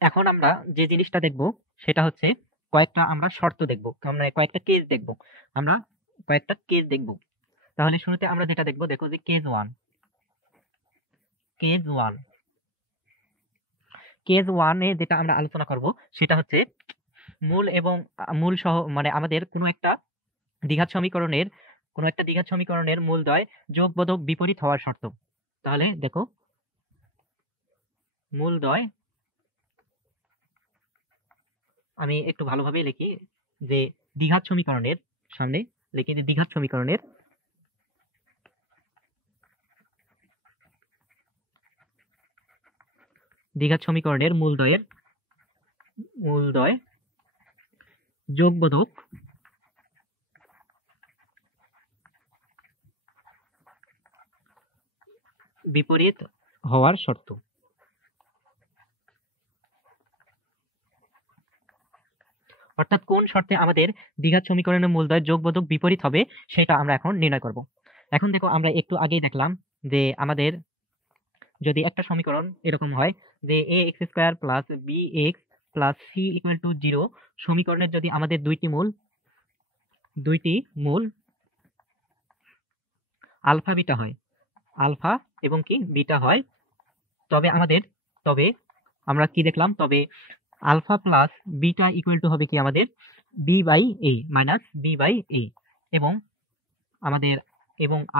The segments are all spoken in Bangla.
এখন আমরা যে জিনিসটা দেখব সেটা হচ্ছে কয়েকটা আমরা শর্ত দেখব, আমরা কয়েকটা কেস দেখব। আমরা কয়েকটা কেস দেখব। তাহলে শুরুতে আমরা যেটা দেখব, দেখো যে কেস ওয়ান কেস ওয়ানে যেটা আমরা আলোচনা করব সেটা হচ্ছে মূল এবং মূল সহ মানে আমাদের কোনো একটা দ্বিঘাত সমীকরণের মূলদ্বয় যোগবোধক বিপরীত হওয়ার শর্ত। তাহলে দেখো, মূলদ্বয়, আমি একটু ভালোভাবে লিখি যে দ্বিঘাত সমীকরণের সামনে লিখি যে দ্বিঘাত সমীকরণের মূলদ্বয় যোগবোধক বিপরীত হওয়ার শর্ত। অর্থাৎ কোন শর্তে আমাদের দ্বিঘাত সমীকরণের মূলদ্বয় যোগবোধক বিপরীত হবে সেটা আমরা এখন নির্ণয় করব। এখন দেখো, আমরা একটু আগেই দেখলাম যে আমাদের যদি একটা সমীকরণ এরকম হয় যে ax² plus bx plus c equal to 0, সমীকরণের যদি আমাদের দুইটি মূল আলফা বিটা হয়, আলফা এবং কি বিটা হয়, তবে আমরা কি দেখলাম, তবে alpha plus beta equal to হবে কি আমাদের B by A minus B by A, এবং আমাদের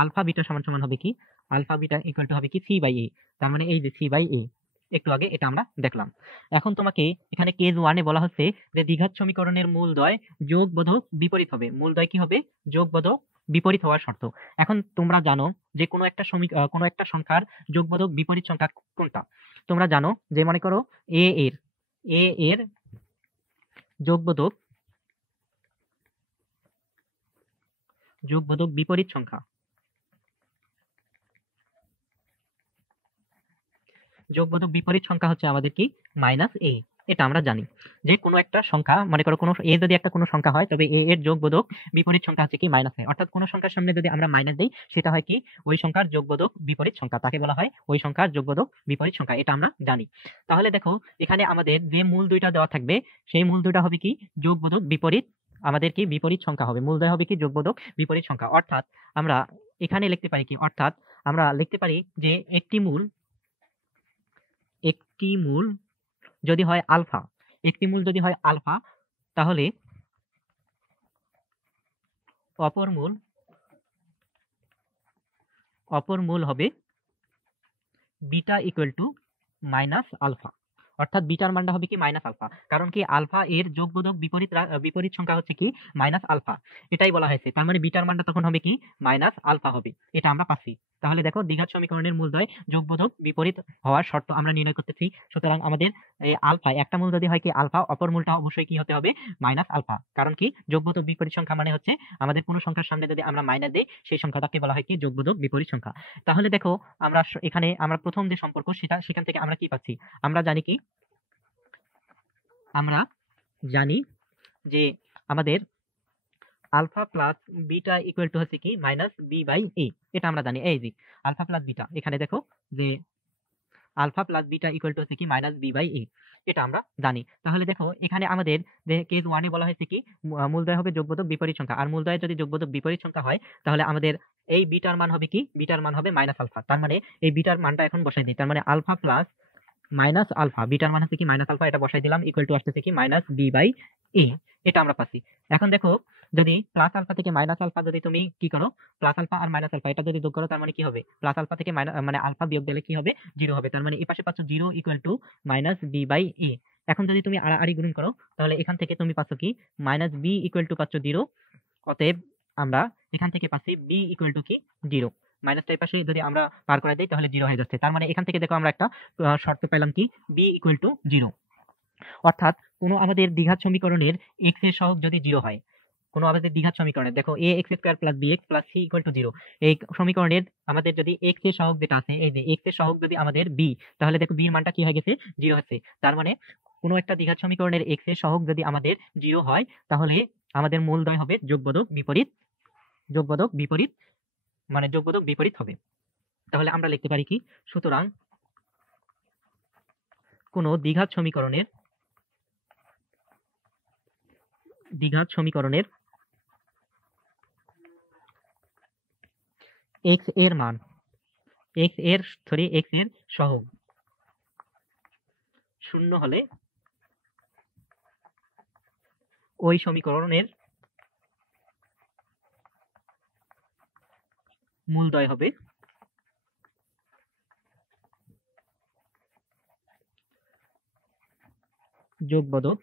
আলফা বিটা সমান সমান হবে কি, আলফা বিটা ইকুয়াল টু হবে কি সি বাই এ। তার মানে এই যে সি বাই এ, একটু আগে এটা আমরা দেখলাম। এখন তোমাকে এখানে কেস ওয়ানে বলা হচ্ছে যে দ্বিঘাত সমীকরণের মূলদ্বয় যোগবোধক বিপরীত হবে। মূলদ্বয় কি হবে? যোগবোধক বিপরীত হওয়ার শর্ত। এখন তোমরা জানো যে কোনো একটা সংখ্যার যোগবোধক বিপরীত সংখ্যা কোনটা। তোমরা জানো যে মনে করো এ এর যোগবোধক বিপরীত সংখ্যা, যোগবোধক বিপরীত সংখ্যা হচ্ছে আমাদের কি -a। এটা আমরা জানি যে কোনো একটা সংখ্যা, মনে করো কোনো a যদি একটা কোনো সংখ্যা হয়, তবে a এর যোগবোধক বিপরীত সংখ্যা হচ্ছে কি -a। অর্থাৎ কোনো সংখ্যার সামনে যদি আমরা মাইনাস দেই, সেটা হয় কি ওই সংখ্যার যোগবোধক বিপরীত সংখ্যা, তাকে বলা হয় ওই সংখ্যার যোগবোধক বিপরীত সংখ্যা। এটা আমরা জানি। তাহলে দেখো, এখানে আমাদের যে মূল দুইটা দেওয়া থাকবে, সেই মূল দুইটা হবে কি যোগবোধক বিপরীত, আমাদের কি বিপরীত সংখ্যা হবে। মূলদ্বয় হবে কি যোগবোধক বিপরীত সংখ্যা। অর্থাৎ আমরা এখানে লিখতে পারি কি, অর্থাৎ আমরা লিখতে পারি যে একটি মূল যদি হয় আলফা, তাহলে অপর মূল হবে beta equal to minus alpha. অর্থাৎ বিটার মানটা হবে কি মাইনাস আলফা, কারণ কি আলফা এর যোগবোধক বিপরীত সংখ্যা হচ্ছে কি মাইনাস আলফা, এটাই বলা হয়েছে। তার মানে বিটার মানটা তখন হবে কি মাইনাস আলফা হবে। এটা আমরা পাচ্ছি। তাহলে দেখো, দ্বিঘাত সমীকরণের মূলদ্বয় যোগবোধক বিপরীত হওয়ার শর্ত আমরা নির্ণয় করতেছি। সুতরাং আমাদের এই আলফা, একটা মূল যদি হয় কি আলফা, অপর মূলটা অবশ্যই কি হতে হবে মাইনাস আলফা। কারণ কি যোগবোধক বিপরীত সংখ্যা মানে হচ্ছে আমাদের কোনো সংখ্যার সামনে যদি আমরা মাইনাস দিই, সেই সংখ্যাটাকে বলা হয় কি যোগবোধক বিপরীত সংখ্যা। তাহলে দেখো, এখানে আমরা প্রথম যে সম্পর্ক, সেখান থেকে আমরা কি পাচ্ছি, আমরা জানি যে আমাদের alpha plus beta equal to হচ্ছে কি মাইনাস বি বাই এ। এটা আমরা জানি। এই যে আলফা প্লাস বিটা, এখানে দেখো যে alpha plus beta equal to হচ্ছে কি মাইনাস বি বাই এ, এটা আমরা জানি। তাহলে দেখো, এখানে আমাদের যে কেস ওয়ানে বলা হয়েছে কি মূলদ্বয় হবে যোগবোধক বিপরীত সংখ্যা, আর মূলদ্বয় যদি যোগবোধক বিপরীত সংখ্যা হয়, তাহলে আমাদের এই বিটার মান হবে কি, বিটার মান হবে মাইনাস আলফা। তার মানে এই বিটার মানটা এখন বসাই দিই। তার মানে আলফা প্লাস মাইনাস আলফা, বিটার মান হচ্ছে কি মাইনাস আলফা, এটা বসাই দিলাম, ইকুয়াল টু আসতেছে কি মাইনাস বি বাই এ। এটা আমরা পাচ্ছি। এখন দেখো, যদি প্লাস আলফা থেকে মাইনাস আলফা যদি তুমি কি করো, প্লাস আলফা আর মাইনাস আলফা এটা যদি যোগ করো, তার মানে কি হবে, প্লাস আলফা থেকে মানে আলফা বিয়োগ দিলে কি হবে, 0 হবে। তার মানে এই পাশে পাচ্ছ 0 equal to minus B by A. এখন যদি তুমি আড়াআড়ি গুণন করো, তাহলে এখান থেকে তুমি পাচ্ছ কি মাইনাস বি ইকুয়াল টু পাচ্ছ 0। অতএব আমরা এখান থেকে পাচ্ছি বি ইকুয়াল টু কি 0। মাইনাসটা এই পাশে যদি আমরা পার করে দেই, তাহলে 0 হয়ে যাচ্ছে। তার মানে এখান থেকে দেখো আমরা একটা শর্ত পেলাম কি বি ইকুয়াল টু 0। অর্থাৎ কোনো আমাদের দ্বিঘাত সমীকরণের এক্স এর সহগ যদি 0 হয়, কোনো আমাদের দ্বিঘাত সমীকরণের, দেখো ax² plus bx plus c equal to 0, এই সমীকরণের আমাদের যদি এক্স এর সহগ যেটা আছে, এই যে এক্স এর সহগ যদি আমাদের b, তাহলে দেখো b এর মানটা কি হয়ে গেছে 0 হচ্ছে। তার মানে কোনো একটা দ্বিঘাত সমীকরণের এক্স এর সহগ যদি আমাদের 0 হয়, তাহলে আমাদের মূলদ্বয় হবে যোগবোধক বিপরীত মানে যোগবোধক বিপরীত হবে। তাহলে আমরা লিখতে পারি কি, সুতরাং কোনো দ্বিঘাত সমীকরণের x এর মান x এর সহগ শূন্য হলে ওই সমীকরণের মূলদ্বয় হবে যোগবোধক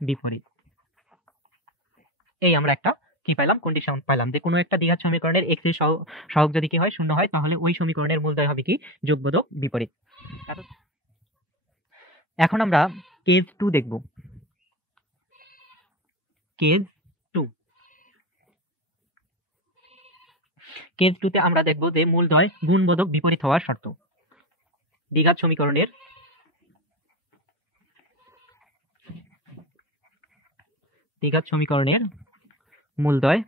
বিপরীত। এই আমরা একটা কি পাইলাম, কন্ডিশন পাইলাম যে কোনো একটা দ্বিঘাত সমীকরণের x এর সহগ যদি কি হয় শূন্য হয়, তাহলে ওই সমীকরণের মূলদ্বয় হবে কি যোগবোধক বিপরীত। এখন আমরা কেস 2 দেখব। কেস 2 তে আমরা দেখব যে মূলদ্বয় গুণবোধক বিপরীত হওয়ার শর্ত। দ্বিঘাত সমীকরণের মূলদ্বয়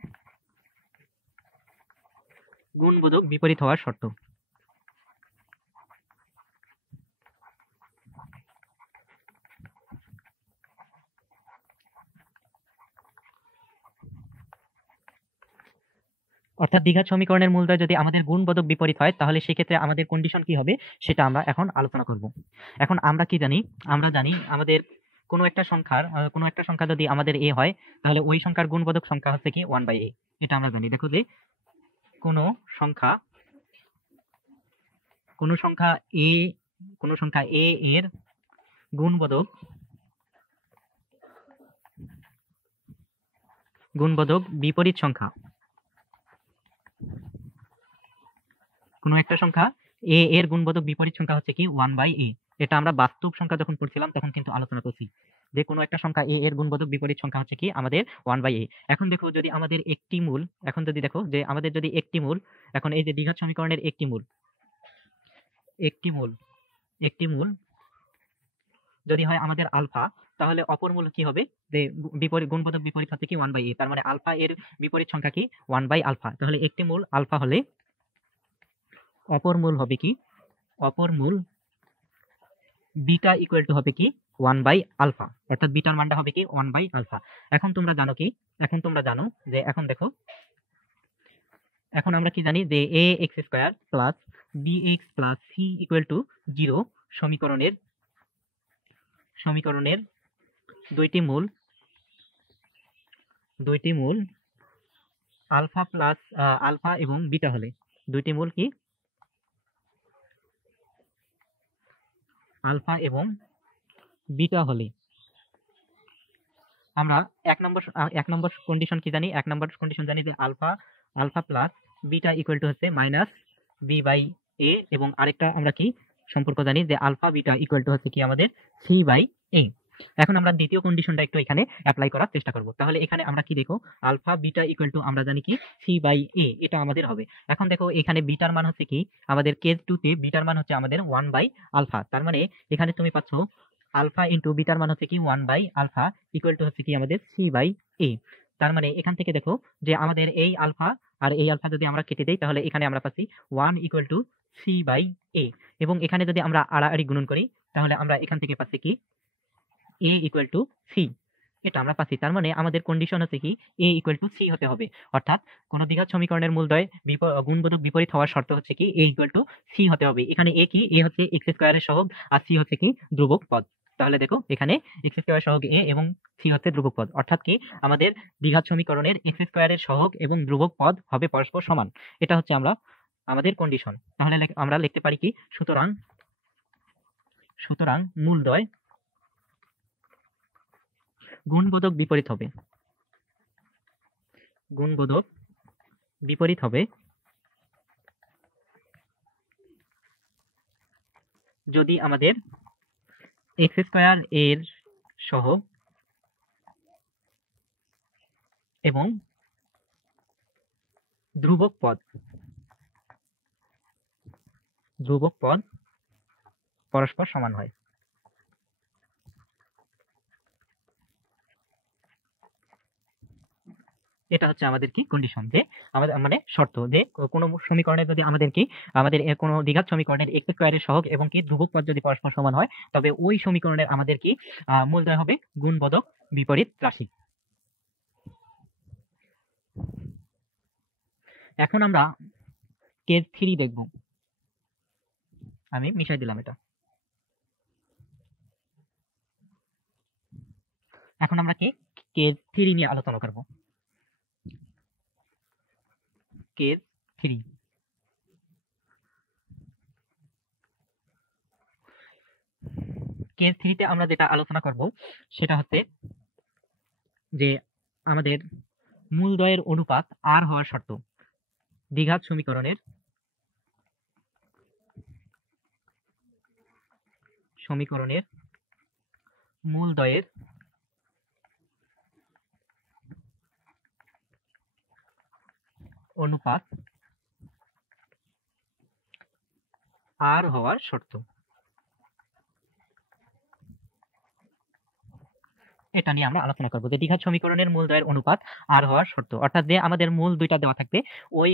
গুণবোধক বিপরীত হওয়ার শর্ত। অর্থাৎ দ্বিঘাত সমীকরণের মূলদ্বয় যদি আমাদের গুণবোধক বিপরীত হয়, তাহলে সেক্ষেত্রে আমাদের কন্ডিশন কি হবে সেটা আমরা এখন আলোচনা করব। এখন আমরা কি জানি, আমরা জানি আমাদের কোনো একটা সংখ্যা যদি আমাদের a হয়, তাহলে ওই সংখ্যার গুণবোধক সংখ্যা হচ্ছে কি 1/a। এটা আমরা জানি। দেখো যে কোনো সংখ্যা a এর গুণবোধক বিপরীত সংখ্যা, কোনো একটা সংখ্যা a এর গুণবোধক বিপরীত সংখ্যা হচ্ছে কি 1/a। এটা আমরা বাস্তব সংখ্যা যখন পড়ছিলাম তখন কিন্তু আলোচনা করছি যে কোনো একটা সংখ্যা a এর গুণবোধক বিপরীত সংখ্যা হচ্ছে কি আমাদের 1/a। এখন দেখো যদি আমাদের একটি মূল, এখন এই যে দ্বিঘাত সমীকরণের একটি মূল যদি হয় আমাদের আলফা, তাহলে অপর মূল কি হবে যে গুণবোধক বিপরীত হচ্ছে কি 1/a। তার মানে আলফা এর বিপরীত সংখ্যা কি 1/আলফা। তাহলে একটি মূল আলফা হলে অপর মূল হবে কি, অপর মূল বিটা ইকুয়াল টু হবে কি 1/আলফা। অর্থাৎ বিটার মানটা হবে কি 1/আলফা। এখন তোমরা জানো যে এখন দেখো, এখন আমরা কি জানি যে ax square plus bx plus c equal to 0 সমীকরণের দুইটি মূল আলফা এবং বিটা হলে, দুইটি মূল কি আলফা এবং বিটা হলে আমরা এক নম্বর কন্ডিশন কি জানি, যে alpha plus beta equal to হচ্ছে মাইনাস b/a, এবং আরেকটা আমরা কি সম্পর্ক জানি যে আলফা বিটা ইকুয়াল টু হচ্ছে কি আমাদের c/a। এখন আমরা দ্বিতীয় কন্ডিশনটা একটু এখানে অ্যাপ্লাই করার চেষ্টা করব। তাহলে এখানে আমরা কি দেখো, আলফা বিটা ইকুয়াল টু আমরা জানি কি c/a, এটা আমাদের হবে। এখন দেখো এখানে বিটার মান হচ্ছে কি আমাদের কেস 2 তে বিটার মান হচ্ছে আমাদের 1/আলফা। তার মানে এখানে তুমি পাচ্ছ আলফা ইন্টু বিটার মান হচ্ছে কি 1/আলফা ইকুয়াল টু হচ্ছে কি আমাদের c/a। তার মানে এখান থেকে দেখো যে আমাদের এই আলফা আর এই আলফা যদি আমরা কেটে দেই, তাহলে এখানে আমরা পাচ্ছি 1 ইকুয়াল টু c/a। এবং এখানে যদি আমরা আড়াআড়ি গুণন করি, তাহলে আমরা এখান থেকে পাচ্ছি কি a ইকুয়াল টু c, এটা আমরা পাচ্ছি। তার মানে আমাদের কন্ডিশন হচ্ছে কি a ইকুয়াল টু c হতে হবে। অর্থাৎ কোন দ্বিঘাত সমীকরণের মূলদ্বয় গুণবোধক বিপরীত হওয়ার শর্ত হচ্ছে কি a ইকুয়াল টু c হতে হবে। এখানে a কি, a হচ্ছে x স্কয়ারের সহগ আর c হচ্ছে কি ধ্রুবক পদ। তাহলে দেখো এখানে x স্কয়ার সহগ a এবং c হচ্ছে ধ্রুবক পদ। অর্থাৎ কি আমাদের দ্বিঘাত সমীকরণের x স্কয়ারের সহগ এবং ধ্রুবক পদ হবে পরস্পর সমান। এটা হচ্ছে আমাদের কন্ডিশন। তাহলে আমরা লিখতে পারি কি, সুতরাং মূলদ্বয় গুণবোধক বিপরীত হবে যদি আমাদের x স্কয়ার এর সহগ এবং ধ্রুবক পদ পরস্পর সমান হয়। এটা হচ্ছে আমাদের কি কন্ডিশন, যে আমাদের মানে শর্ত, যে কোনো সমীকরণে যদি আমাদের কি আমাদের কোনো দ্বিঘাত সমীকরণের x স্কয়ারের সহগ এবং কি ধ্রুবক পদ যদি পরস্পর সমান হয়, তবে ওই সমীকরণের আমাদের কি মূলদ্বয় হবে গুণবোধক বিপরীত রাশি। এখন আমরা কেস 3 দেখব। আমি মিশাই দিলাম এটা। এখন আমরা কি কেস 3 নিয়ে আলোচনা করব। কেস 3, কেস 3 তে আমরা যেটা আলোচনা করব সেটা হচ্ছে যে আমাদের মূলদ্বয়ের অনুপাত আর হওয়ার শর্ত। দ্বিঘাত সমীকরণের মূলদ্বয়ের অনুপাত আর হওয়ার শর্ত, এটা নিয়ে আমরা আলোচনা করব। যে দ্বিঘাত সমীকরণের মূলদ্বয়ের অনুপাত আর হওয়ার শর্ত, অর্থাৎ যে আমাদের মূল দুইটা দেওয়া থাকবে, ওই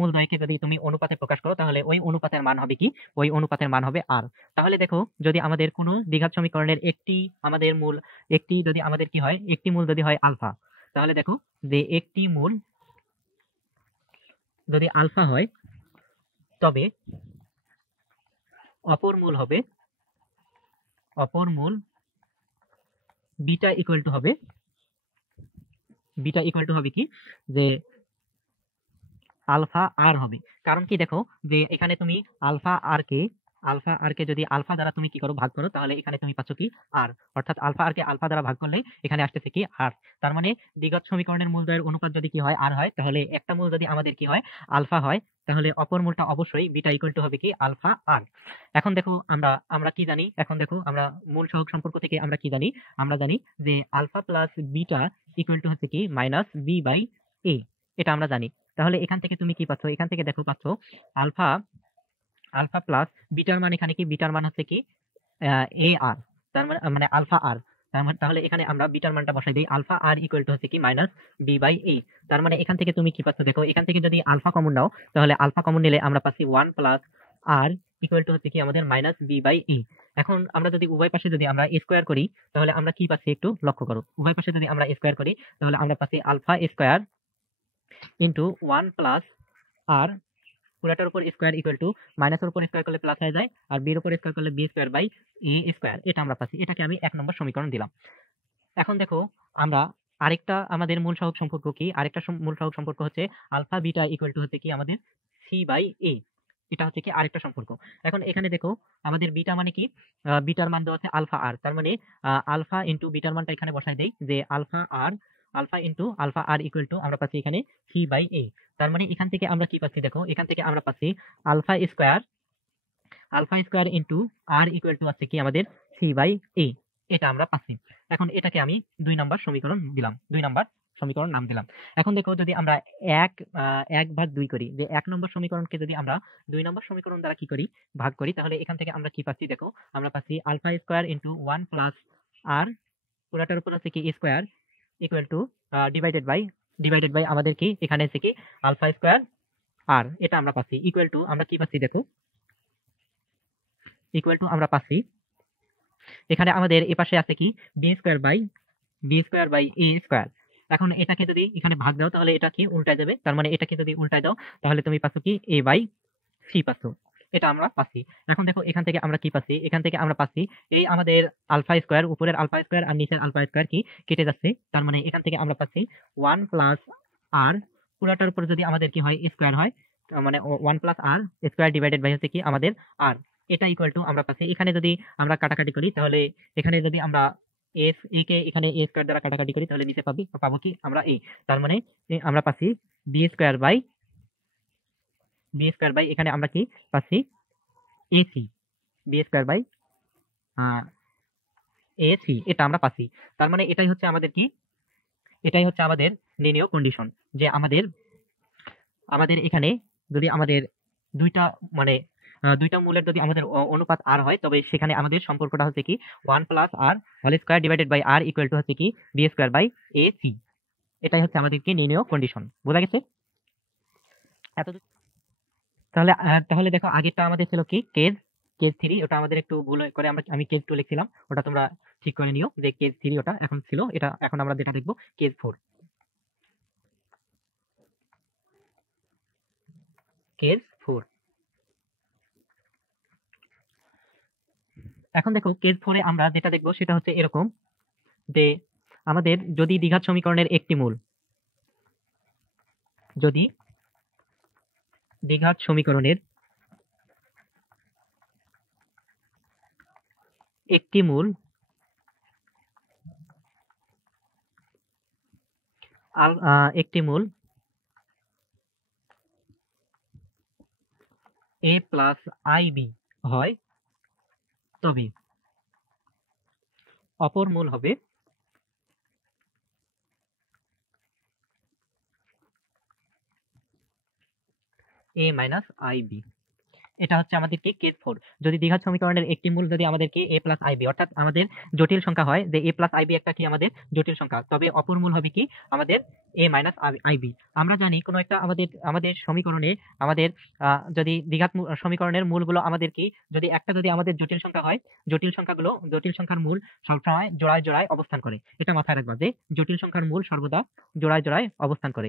মূলদ্বয়কে যদি তুমি অনুপাতে প্রকাশ করো, তাহলে ওই অনুপাতের মান হবে কি, ওই অনুপাতের মান হবে আর। তাহলে দেখো, যদি আমাদের কোনো দ্বিঘাত সমীকরণের একটি যদি আমাদের কি হয়, একটি মূল যদি হয় আলফা, তাহলে দেখো যে একটি মূল যদি আলফা হয়, তবে অপর মূল বিটা ইকুয়াল টু হবে কি, যে আলফা আর হবে। কারণ কি, দেখো যে এখানে তুমি আলফা আর কে যদি আলফা দ্বারা তুমি কি করো, ভাগ করো, তাহলে এখানে তুমি পাচ্ছ কি আর, অর্থাৎ আলফা আর কে আলফা দ্বারা ভাগ করলে এখানে আসতেছে কি আর। তার মানে দ্বিঘাত সমীকরণের মূলদ্বয়ের অনুপাত যদি কি হয় আর হয়, তাহলে একটা মূল যদি আমাদের কি হয় আলফা হয়, তাহলে অপর মূলটা অবশ্যই বিটা ইকুয়াল টু হবে কি আলফা আর। এখন দেখো আমরা কি জানি, এখন দেখো আমরা মূল সহগ সম্পর্ক থেকে আমরা কি জানি, আমরা জানি যে alpha plus beta equal to হচ্ছে কি মাইনাস বি বাই এ, এটা আমরা জানি। তাহলে এখান থেকে তুমি কি পাচ্ছ, এখান থেকে দেখো পাচ্ছ আলফা প্লাস বিটার মান, এখানে কি বিটার মান হচ্ছে কি এ আর, তার মানে আলফা আর। তাহলে এখানে আমরা বিটার মানটা বসাই দিই, আলফা আর ইকুয়াল টু হচ্ছে কি মাইনাস বি বাই এ। তার মানে এখান থেকে তুমি কি পাচ্ছ, দেখো এখান থেকে যদি আলফা কমন নাও, তাহলে আলফা কমন নিলে আমরা পাচ্ছি 1 প্লাস আর ইকুয়াল টু হচ্ছে কি আমাদের মাইনাস বি বাই এ। এখন আমরা যদি উভয় পাশে যদি আমরা স্কোয়ার করি, তাহলে আমরা কি পাচ্ছি একটু লক্ষ্য করো। উভয় পাশে যদি আমরা স্কোয়ার করি, তাহলে আমরা পাচ্ছি alpha square into 1 plus R পুরাটার উপর স্কোয়ার ইকুয়াল টু মাইনাসের উপর স্কোয়ার করলে প্লাস হয়ে যায়, আর বির উপর স্কোয়ার করলে B square by A square, এটা আমরা পাচ্ছি। এটাকে আমি 1 নম্বর সমীকরণ দিলাম। এখন দেখো আমরা আরেকটা আমাদের মূল সহগ সম্পর্ক কি, আরেকটা মূল সহগ সম্পর্ক হচ্ছে আলফা বিটা ইকুয়াল টু হচ্ছে কি আমাদের সি বাই এ, এটা হচ্ছে কি আরেকটা সম্পর্ক। এখন এখানে দেখো আমাদের বিটা মানে কি, বিটার মান দেওয়া আছে আলফা আর, তার মানে আলফা ইন্টু বিটার মানটা এখানে বসাই দেই, যে alpha into alpha R equal to আমরা পাচ্ছি এখানে সি বাই এ। তার মানে এখান থেকে আমরা কি পাচ্ছি, দেখো এখান থেকে আমরা পাচ্ছি alpha square into R equal to আছে কি আমাদের সি বাই এ, এটা আমরা পাচ্ছি। এখন এটাকে আমি 2 নম্বর সমীকরণ দিলাম, 2 নম্বর সমীকরণ নাম দিলাম। এখন দেখো যদি আমরা 1/2 করি, যে 1 নম্বর সমীকরণকে যদি আমরা 2 নম্বর সমীকরণ দ্বারা কি করি, ভাগ করি, তাহলে এখান থেকে আমরা কি পাচ্ছি, দেখো আমরা পাচ্ছি alpha square into 1 plus R পুরাটার উপর আছে কি square equal to divided by আমাদের কি এখানে আছে কি আলফা স্কোয়ার আর, এটা আমরা পাচ্ছি ইকুয়াল টু আমরা কি পাচ্ছি, দেখো ইকুয়াল টু আমরা পাচ্ছি এখানে আমাদের এ পাশে আছে কি B square by A square. এখন এটাকে যদি এখানে ভাগ দাও, তাহলে এটা কি উল্টায় যাবে, তার মানে এটাকে যদি উল্টায় দাও, তাহলে তুমি পাচ্ছ কি এ বাই সি পাচ্ছ, এটা আমরা পাচ্ছি। এখন দেখো এখান থেকে আমরা কি পাচ্ছি, এখান থেকে আমরা পাচ্ছি এই আমাদের আলফা স্কোয়ার, উপরের আলফা স্কোয়ার আর নিচের আলফা স্কোয়ার কি কেটে যাচ্ছে, তার মানে এখান থেকে আমরা পাচ্ছি 1 প্লাস আর পুরাটার উপর যদি আমাদের কি হয় স্কোয়ার হয়, মানে 1 plus R square divided by হচ্ছে কি আমাদের আর, এটা ইকুয়াল টু আমরা পাচ্ছি। এখানে যদি আমরা কাটাকাটি করি, তাহলে এখানে যদি আমরা এ কে এখানে এ স্কোয়ার দ্বারা কাটাকাটি করি, তাহলে নিচে পাবো কি আমরা এ, তার মানে আমরা পাচ্ছি বি স্কোয়ার বাই এখানে আমরা কি পাচ্ছি AC, B square by AC, এটা আমরা পাচ্ছি। তার মানে এটাই হচ্ছে আমাদের কি, এটাই হচ্ছে আমাদের নির্ণেয় কন্ডিশন, যে আমাদের এখানে যদি আমাদের দুইটা মানে দুইটা মূলের যদি আমাদের অনুপাত আর হয়, তবে সেখানে আমাদের সম্পর্কটা হচ্ছে কি 1 plus R whole square divided by R equal to হচ্ছে কি B square by A C. এটাই হচ্ছে আমাদেরকে নির্ণয় কন্ডিশন। বোঝা গেছে? এত তাহলে দেখো আগেরটা আমাদের ছিল কি কেস কেস 3, ওটা আমাদের একটু ভুল করে আমি কেস 2 লিখছিলাম, ওটা তোমরা ঠিক করে নিও যে কেস 3 ওটা এখন ছিল, এটা এখন আমরা যেটা দেখবো কেস 4। কেস 4 এখন দেখো কেস 4 এ আমরা যেটা দেখবো সেটা হচ্ছে এরকম যে আমাদের যদি দ্বিঘাত সমীকরণের একটি মূল, যদি দ্বিঘাত সমীকরণের একটি মূল একটি মূল a প্লাস ib হয়, তবে অপর মূল হবে a মাইনাস ib। এটা হচ্ছে আমাদের কি কেস 4। যদি দ্বিঘাত সমীকরণের একটি মূল যদি আমাদের কি a প্লাস ib, অর্থাৎ আমাদের জটিল সংখ্যা হয় যে a প্লাস ib একটা কি আমাদের জটিল সংখ্যা, তবে অপর মূল হবে কি আমাদের a মাইনাস ib। আমরা জানি কোনো একটা আমাদের আমাদের সমীকরণে আমাদের যদি দ্বিঘাত সমীকরণের মূলগুলো আমাদের কি যদি একটা যদি আমাদের জটিল সংখ্যা হয়, জটিল সংখ্যার মূল সবসময় জোড়ায় জোড়ায় অবস্থান করে। এটা মাথায় রাখবা যে জটিল সংখ্যার মূল সর্বদা জোড়ায় জোড়ায় অবস্থান করে।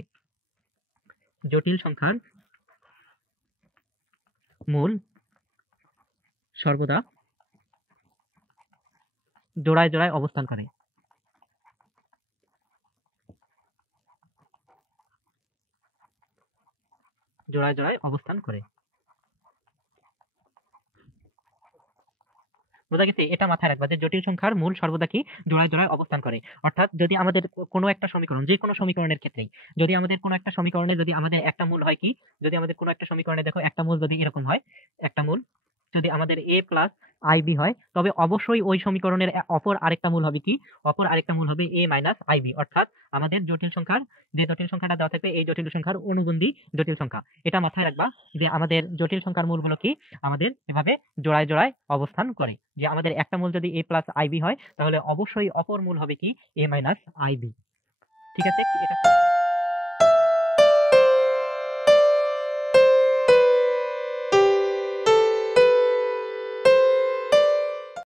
জটিল সংখ্যার মূল সর্বদা জোড়ায় জোড়ায় অবস্থান করে। জোড়ায় জোড়ায় অবস্থান করে। বোঝা গেছে? এটা মাথায় রাখবা যে জটিল সংখ্যার মূল সর্বদা কি জোড়ায় জোড়ায় অবস্থান করে। অর্থাৎ যদি আমাদের কোনো একটা সমীকরণ, যে কোনো সমীকরণের ক্ষেত্রেই যদি আমাদের কোনো একটা সমীকরণে যদি আমাদের একটা মূল হয় কি, যদি আমাদের কোনো একটা সমীকরণে দেখো একটা মূল যদি এরকম হয়, একটা মূল যদি আমাদের a প্লাস ib হয়, তবে অবশ্যই ওই সমীকরণের অপর আরেকটা মূল হবে কি, অপর আরেকটা মূল হবে a মাইনাস ib। অর্থাৎ আমাদের জটিল সংখ্যার যে জটিল সংখ্যাটা দেওয়া থাকবে এই জটিল সংখ্যার অনুবন্ধী জটিল সংখ্যা। এটা মাথায় রাখবা যে আমাদের জটিল সংখ্যার মূলগুলো কি আমাদের এভাবে জোড়ায় জোড়ায় অবস্থান করে। যে আমাদের একটা মূল যদি a প্লাস ib হয়, তাহলে অবশ্যই অপর মূল হবে কি a মাইনাস ib। ঠিক আছে? এটা